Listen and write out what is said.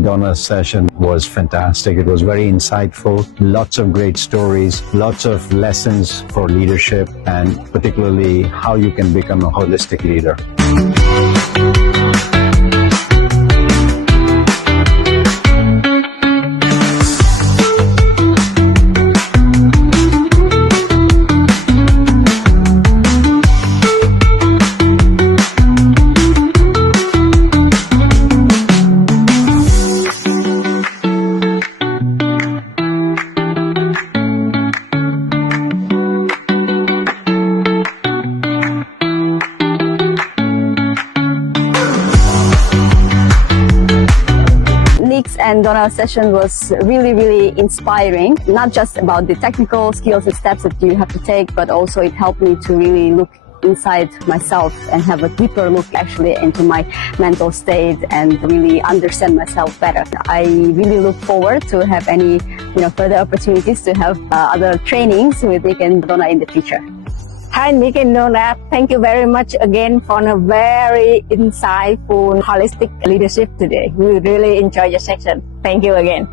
and Dona's session was fantastic. It was very insightful, lots of great stories, lots of lessons for leadership, and particularly how you can become a holistic leader. Nick's and Dona's session was really inspiring, not just about the technical skills and steps that you have to take, but also it helped me to really look inside myself and have a deeper look actually into my mental state and really understand myself better. I really look forward to have any further opportunities to have other trainings with Nick and Dona in the future. Hi Nick and Dona, thank you very much again for a very insightful holistic leadership today. We really enjoyed your session. Thank you again.